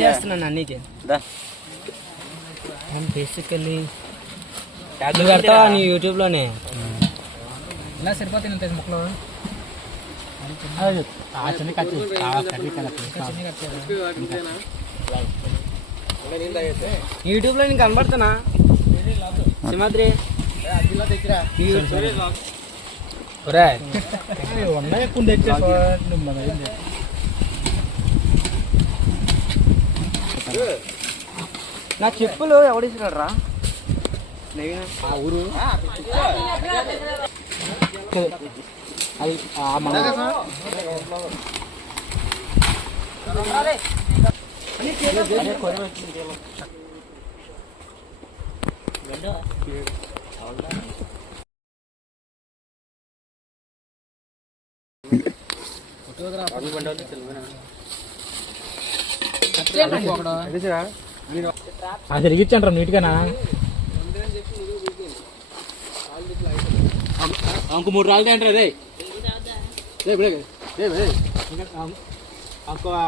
చేస్తున్నాను అన్నికి బేసికల్లీ ట్యాగ్లు పెడతావా నీ యూట్యూబ్లోనే ఇలా సరిపోతాయి ముక్కలు యూట్యూబ్లో నేను కనబడుతున్నా సింహాద్రి నా చెప్పులు ఎవడిస్తున్నాడు రా ఆ ఊరు తిరిగిచ్చంటారు నీట్గానా అంకు 3 రాళ్ళు అంటారు అదే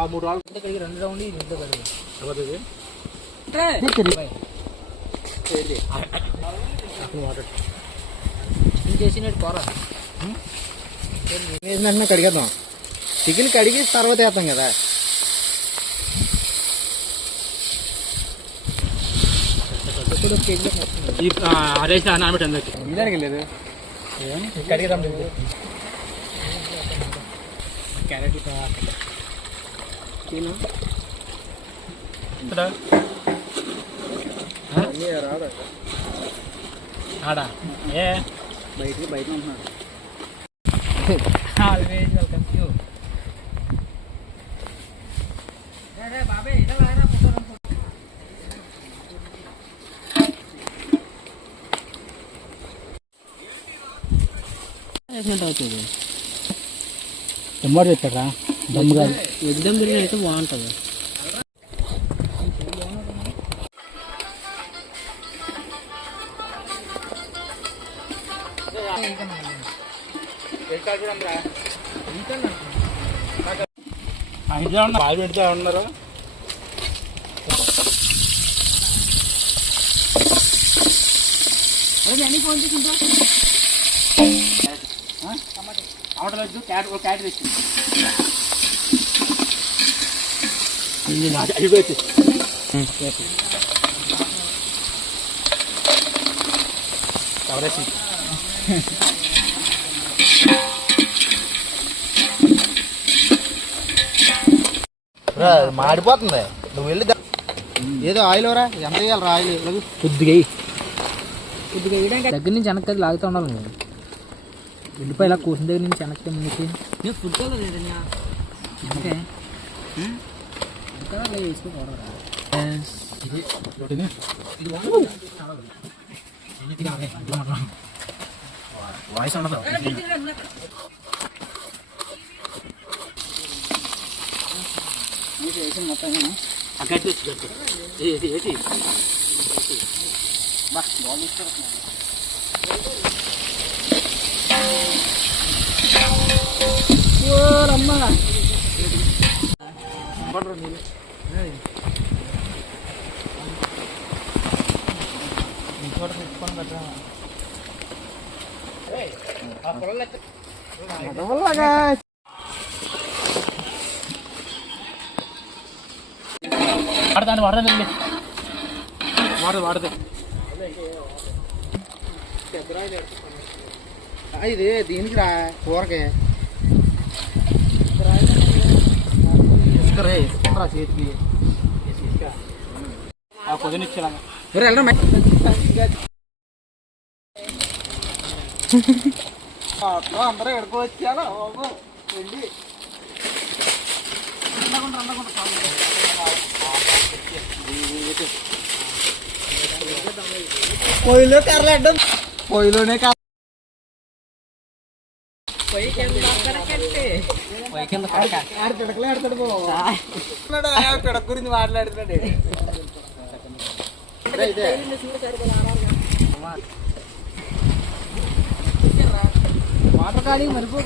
3 రాళ్ళు 2 రౌండ్ చేసినట్టు కూర వేసినట్టు కడిగేద్దాం చికెన్ కడిగి తర్వాత వేస్తాం కదా అరేసి నానబెట్టి అందరికి ఇదానికి లేదు కడిగేద్దాం క్యారెట్ ఆడా ఏ బయట ఉంటున్నాడు ఆల్వేజ్ వెల్కమ్ యూ బాబే ఇలా అవుతుంది ఎమ్మడి పెట్టారా దమ్ముగా ఎగ్దమ్ బిర్యానీ అయితే బాగుంటుంది బాగా పెడతా ఉన్నారు ఫోన్ చేసుకుంటా ఆర్డర్ వచ్చి క్యాట్ తెచ్చింది మాడిపోతుంది నువ్వు వెళ్ళి ఏదో ఆయిల్ రా ఎంత వేయాలరా ఆయిల్ కొద్దిగా వేయడానికి దగ్గర నుంచి వెనక్కి లాగుతూ ఉండాలి నేను వెళ్ళిపోయి ఇలా కూర్చుని దగ్గర నుంచి వెనక్కి ముందుకి నేను ఫుడ్ కలర్ లేదన్నా అంటే వేసుకోకూడదురా వాయిస్ ఉండదు మొత్తం అక్కడి బా బాల్ అమ్మా వాడదాన్ని వాడదండి వాడదు ఇది దీనికి రా కూరకి చేతికి పొద్దునిచ్చా అందరూ ఎడుకోవచ్చాను వెళ్ళి పొయ్యిలో కర్రలేడ్డం పొయ్యిలోనే పొయ్యి పిడక గురించి మాట్లాడుతున్నాడు. వాటర్ ఖాళీ మరిపో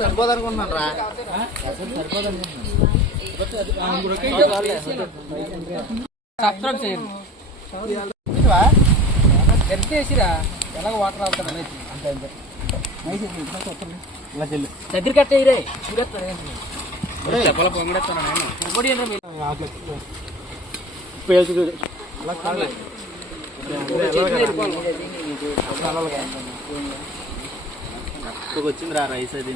సరిపోదనుకుంటున్నాను రా, సబ్స్క్రైబ్ చేయండి. ఎంత వేసిరా ఎలాగ వాటర్ అవుతాను అంతే అంతే. దగ్గర కట్టేయరే వచ్చిందిరా రైస్ అది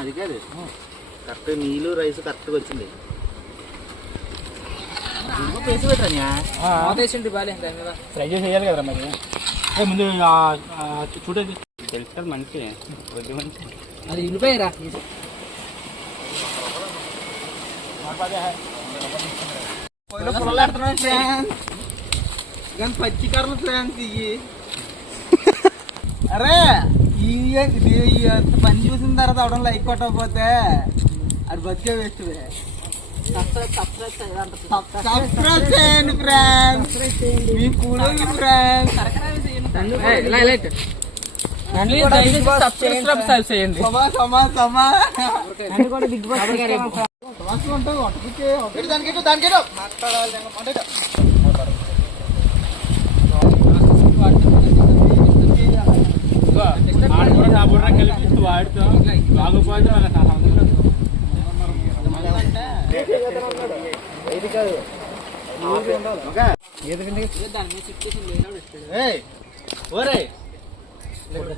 అది కాదు కరెక్ట్ నీళ్ళు రైస్ కరెక్ట్గా వచ్చింది. ఫ్రై చేసి వేయాలి కదరా మరి. ముందు చూడేది తెలుసు కదా మంచి అది వెళ్ళిపోయారా. పచ్చి కర్రలు ఫ్రెండ్స్ ఇవి. అరే ఇది పని చూసిన తర్వాత అవడం లైక్ కొట్టకపోతే అది బతికే వేస్ట్. సబ్స్క్రైబ్ చేయండి ఫ్రెండ్స్, మీ కూలీ ఫ్రెండ్స్.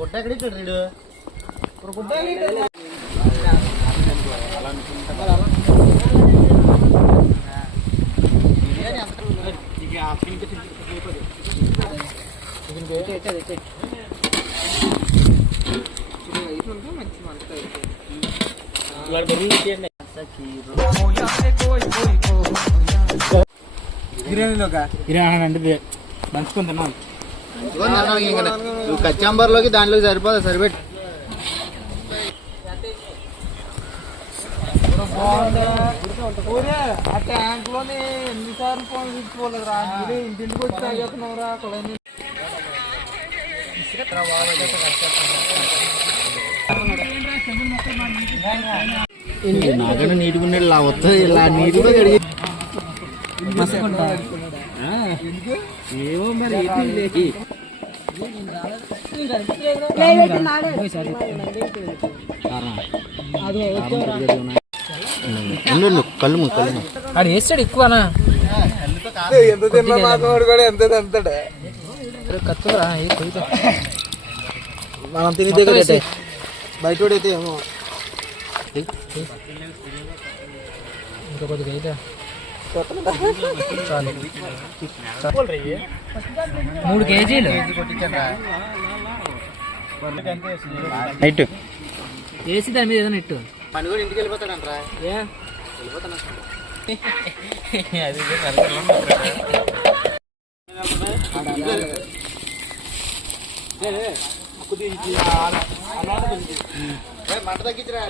కొట్టెక్కడిచ్చాడు బిర్యానీ మంచుకొని తిన్నాను. నువ్వు కచ్చాంబర్లోకి దాంట్లోకి సరిపోదా సరిపెట్టి. ఆ ట్యాంక్ లోనే ఎన్నిసార్లు ఫోన్ తీసుకోలేదురా, ఇంటింటికి వచ్చి తాగేస్తున్నావురా. నాకన్నా నీటుగా ఇలా వస్తుంది, ఇలా నీటుగా కడిగి ఏమో మరి కళ్ళు కళ్ళు ఆడు వేస్తాడు ఎక్కువనా. ఎంత తిన్నా మాకు కూడా ఎంత తింటాడు. కత్తురా మనం తిని బయట అయితే ఏమో ఇంకా కొద్దిగా అయితే చాలు. 3 కేజీలు నైట్ వేసి దాని మీద ఏదైనా ఇట్టు పని కూడా ఇంటికి వెళ్ళిపోతాడంట్రా. మంట తగ్గించరా.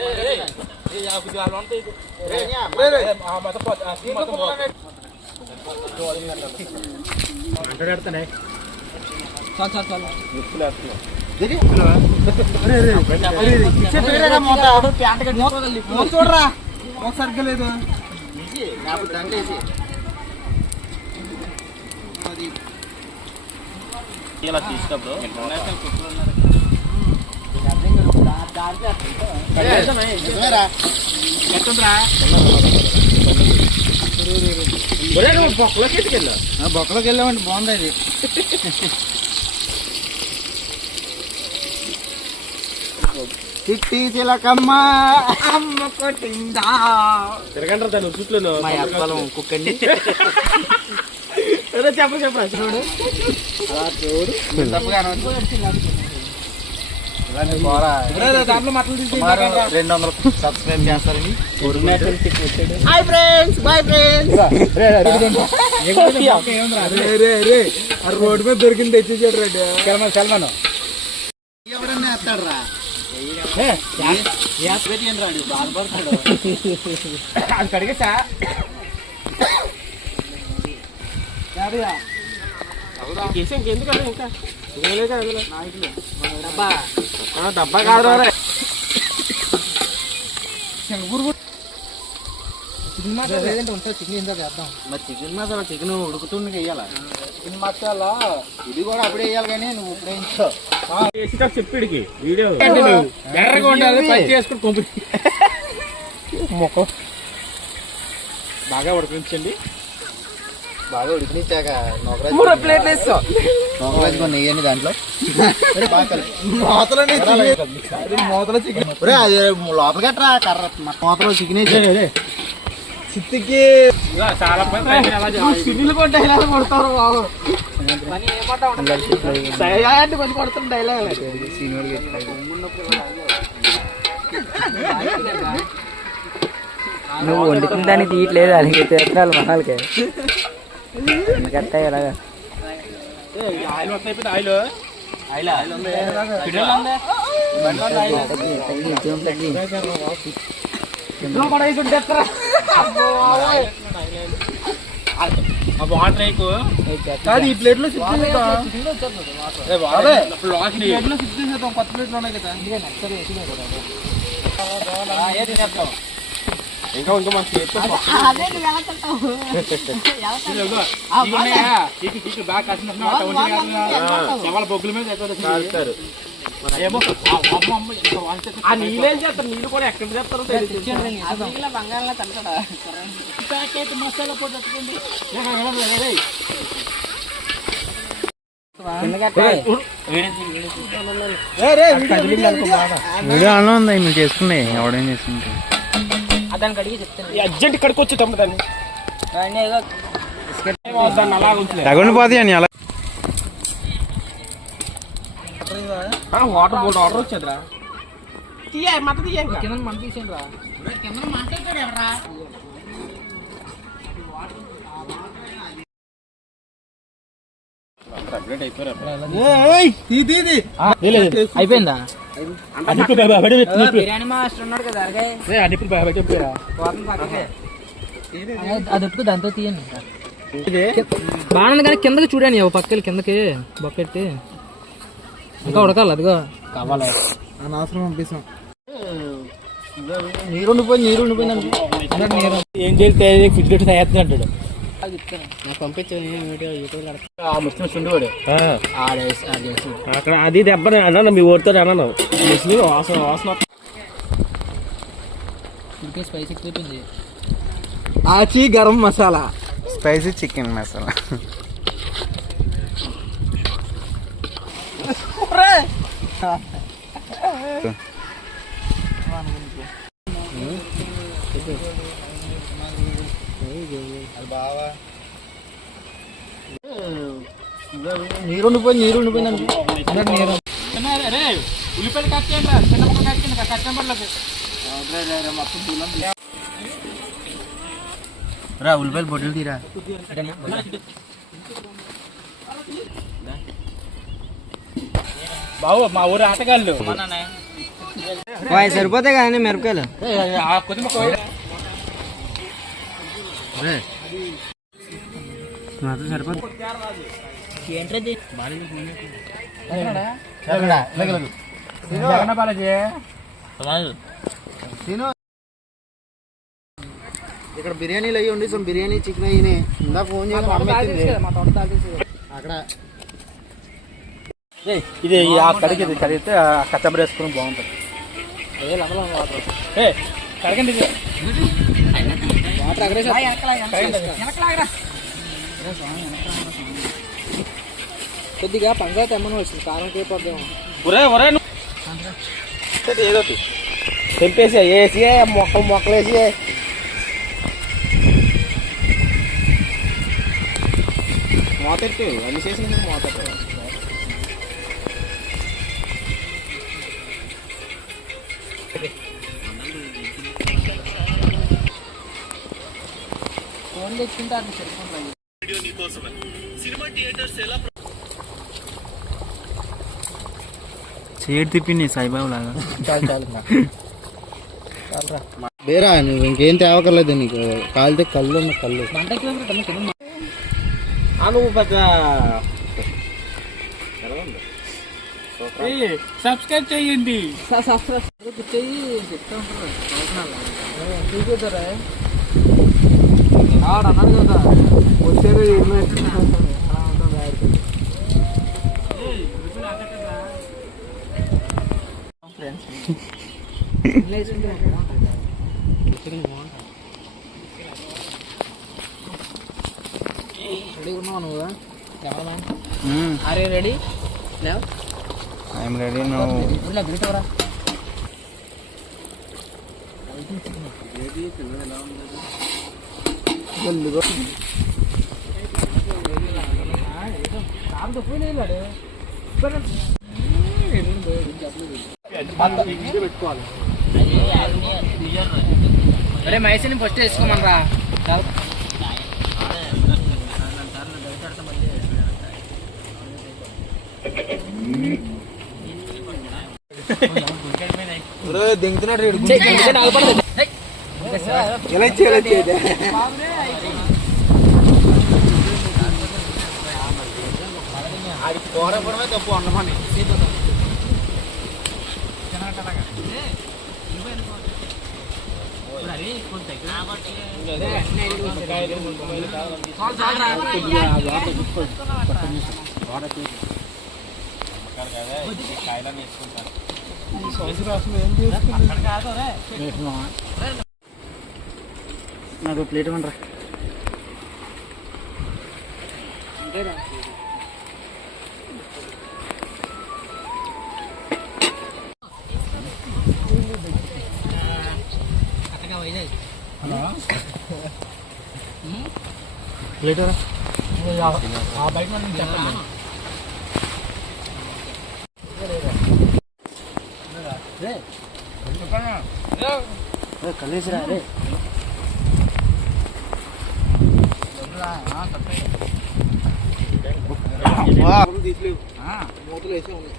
చూడరా ఒకసారి లేదు. ఇలా తీసుకపో బొక్కలోకి వెళ్ళామండి. బాగుంది అది. చిట్టి చిలకమ్మ అమ్మ కొట్టిందా తిరగంటారు దాని చుట్టూ కుక్కండి. చెప్పరా చూడు తప్పుగా దాంట్లో మటన్ 200 సబ్స్క్రైబ్ చేస్తారని hi friends bye friends road మీద దొరికింది తెచ్చేసాడు రెడ్డి సెల్మన్ ఎవడన్నా వేస్తాడు రా బాధపడతాడు అది కడిగేసా ఇంకెందుకంటే ఇంకా డబ్బా కాదు చికెన్ మసాలా లేదంటే ఉంటుంది చికెన్ ఎంత చేద్దాం మరి చికెన్ మసాలా చికెన్ ఉడుకుతుండే వేయాలా చికెన్ మసాలా ఇది కూడా అప్పుడే వేయాలి కానీ నువ్వు ఇప్పుడే ఇంట్లో చెప్పిడికి వీడియో ఎర్రగా ఉండాలి పచ్చి వేసుకుని పంపి మొక్క బాగా ఉడికించండి బాగా ఉడికినిచ్చాక మూడు ప్లేట్లు వేస్తాం నోకరాజు కొన్ని నెయ్యి దాంట్లో మూతలో చికెన్ అది లోపల గట్రా కర్ర మూతలో చికెన్ చిత్తికి చాలా సినిలు కూడా డైలాగ్ కొడతారు బాబు కొంచెం కొడుతున్న డైలాగ్ నువ్వు వండుకున్న దాన్ని తీయట్లేదు అలాగే తీర్థాలు మహాలకే ఎందుకంటే ఎలాగా ఆయిల్ మొత్తం అయిపోయింది ఆయిల్ వాటర్ అయిపో కాదు ఈ ప్లేట్లో కొత్త ప్లేట్లు ఉన్నాయి కదా ఇంకా ఇంకా మన బాగా కసిన బొగ్గుల మీద ఆ నీళ్ళేం చేస్తారు నీళ్ళు కూడా ఎక్కడ చేస్తారో బంగాళ తంటాడా మసాలా పొడి వీడియో ఆన్లో ఉంది మీరు చేసుకున్నాయి ఎవడేం చేసుకుంటే దానికి అడిగి చెప్తాను అర్జెంట్ కడుకొచ్చి తమ్ముడు దాన్ని అలా తగండి పోతాయి అని అలా వాటర్ బోట్ ఆర్డర్ వచ్చేదిరా కింద మన తీసేయండి రా కింద మాట్లాడతాడు ఎవరా అయిపోయిందా బిర్యానీ మాస్టర్ ఉన్నాడు కదా అది ఎప్పుడు దాంతో తీయండి బాగుంది కానీ కిందకి చూడండి పక్కకి కిందకి బొక్కెట్టి ఇంకా ఉడకాలి అదిగో కావాలి అనవసరం పంపిస్తాం నీరు ఉండిపోయింది ఏం చేస్తే ఫ్రిడ్జ్ పెట్టి తయారు అంటాడు నాకు పంపించాను అక్కడ అది దెబ్బ అన్నా మీ ఓడితో అన్నాను వాసన వాసన స్పైసీ ఎక్కువైపోయింది ఆచి గరం మసాలా స్పైసీ చికెన్ మసాలా నీరు ఉండిపోయింది ఉల్లిపాయలు కట్ చేయండి చిన్న ముక్క కట్ చేయండి కట్టంబర్లకు రా ఉల్లిపాయలు బొడ్లు తీరా బాబు మా ఊరు ఆటగాళ్ళు సరిపోతాయి కానీ మిరపకాయలు మాత్రం సరిపోతుంది ఏంటది ఇక్కడ బిర్యానీలు అయ్యి ఉండి బిర్యానీ చికెన్ అయ్యి ఇందా ఫోన్ చేసి అక్కడ ఇది ఆ కడిగి కడిగితే కచ్చబరి వేసుకుని బాగుంటుంది కడగండి కొద్దిగా పంచాయతీ అమ్మని వచ్చింది కారం కేపద్దాం ఒరే ఒరే ఏదో తెంపేసి వేసి మొక్కలు వేసి మోతెట్టు అన్ని చేసి మోతెట్టు ఫోన్ తెచ్చుకుంటే అది సరిపోతుంది. చేతి తిప్పింది సాయిబాబు లాగా. వేరా నువ్వు ఇంకేం తేవకర్లేదు నీకు. కాలితే కళ్ళు ఉన్న కళ్ళు. మంటకి నువ్వు పెద్ద సబ్స్క్రైబ్ చేయండి. చెయ్యి చెప్తా ఉంటారు చూపిస్తారా అన్నారు కదా వచ్చారు రెడీ ఉన్నావు నువ్వు cameraman? Are you ready? I'm ready now. ఇలా బిల్టవరా అరే మైసీని ఫస్ట్ వేసుకోమనరా. దింగుతున్నాడు ఆడికి పోరపడమే తప్పు అన్నమని. నాకు ప్లేట్ ఇవ్వండి రా. ప్లేట్ రా. బయట చెప్పండి. కలిసిరా రే. మూతలు వేసే ఉన్నాయి.